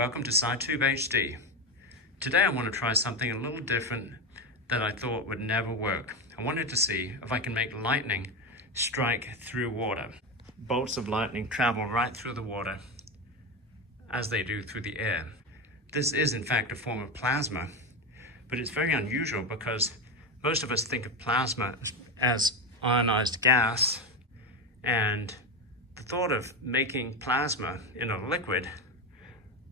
Welcome to SciTube HD. Today I want to try something a little different that I thought would never work. I wanted to see if I can make lightning strike through water. Bolts of lightning travel right through the water as they do through the air. This is in fact a form of plasma, but it's very unusual because most of us think of plasma as ionized gas, and the thought of making plasma in a liquid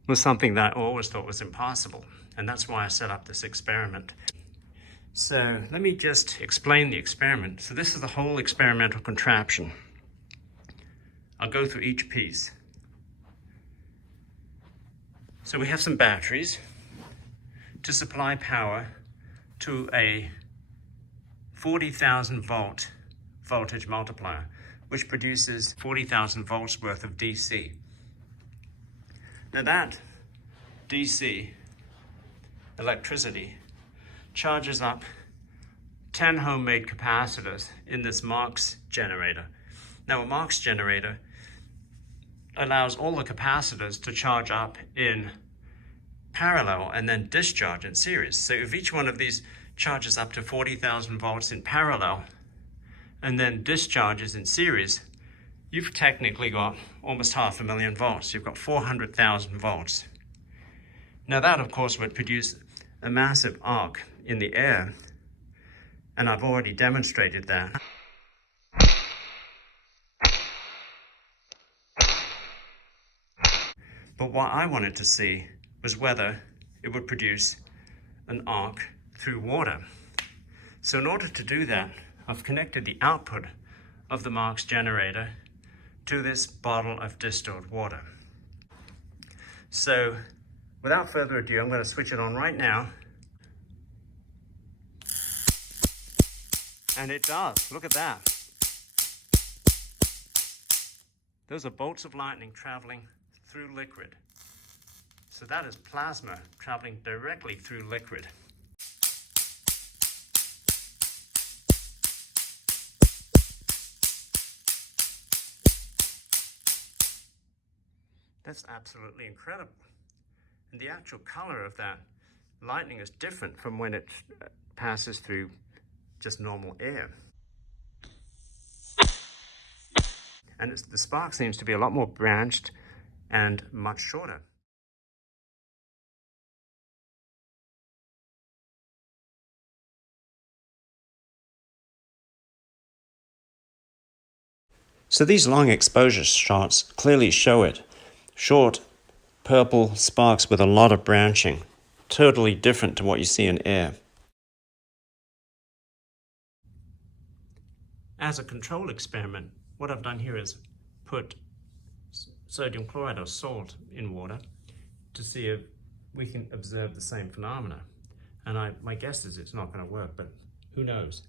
was something that I always thought was impossible, and that's why I set up this experiment. So let me just explain the experiment. So this is the whole experimental contraption. I'll go through each piece. So we have some batteries to supply power to a 40,000 volt voltage multiplier, which produces 40,000 volts worth of DC. Now that DC electricity charges up 10 homemade capacitors in this Marx generator. Now a Marx generator allows all the capacitors to charge up in parallel and then discharge in series. So if each one of these charges up to 40,000 volts in parallel and then discharges in series, you've technically got almost 500,000 volts. You've got 400,000 volts. Now that, of course, would produce a massive arc in the air, and I've already demonstrated that. But what I wanted to see was whether it would produce an arc through water. So in order to do that, I've connected the output of the Marx generator to this bottle of distilled water. So without further ado, I'm going to switch it on right now. And it does. Look at that. Those are bolts of lightning traveling through liquid. So that is plasma traveling directly through liquid. That's absolutely incredible. And the actual color of that lightning is different from when it passes through just normal air. And the spark seems to be a lot more branched and much shorter. So these long exposure shots clearly show it. Short, purple sparks with a lot of branching, totally different to what you see in air. As a control experiment, what I've done here is put sodium chloride or salt in water to see if we can observe the same phenomena. And my guess is it's not going to work, but who knows?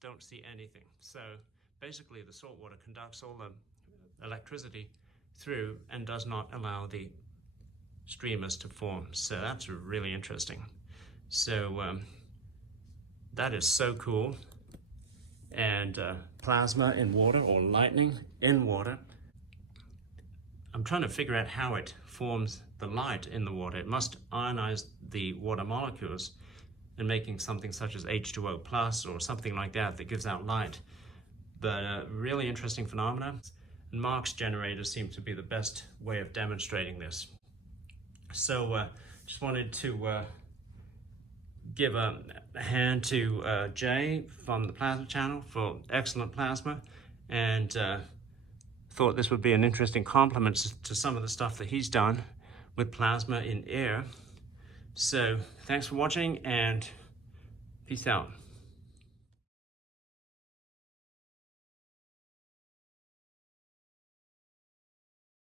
Don't see anything. So basically the salt water conducts all the electricity through and does not allow the streamers to form. So that's really interesting. So that is so cool. And plasma in water, or lightning in water. I'm trying to figure out how it forms the light in the water. It must ionize the water molecules and making something such as H2O plus or something like that that gives out light. But really interesting phenomena. And Marx generators seem to be the best way of demonstrating this. So just wanted to give a hand to Jay from the Plasma channel for excellent plasma, and thought this would be an interesting complement to some of the stuff that he's done with plasma in air. So thanks for watching, and peace out.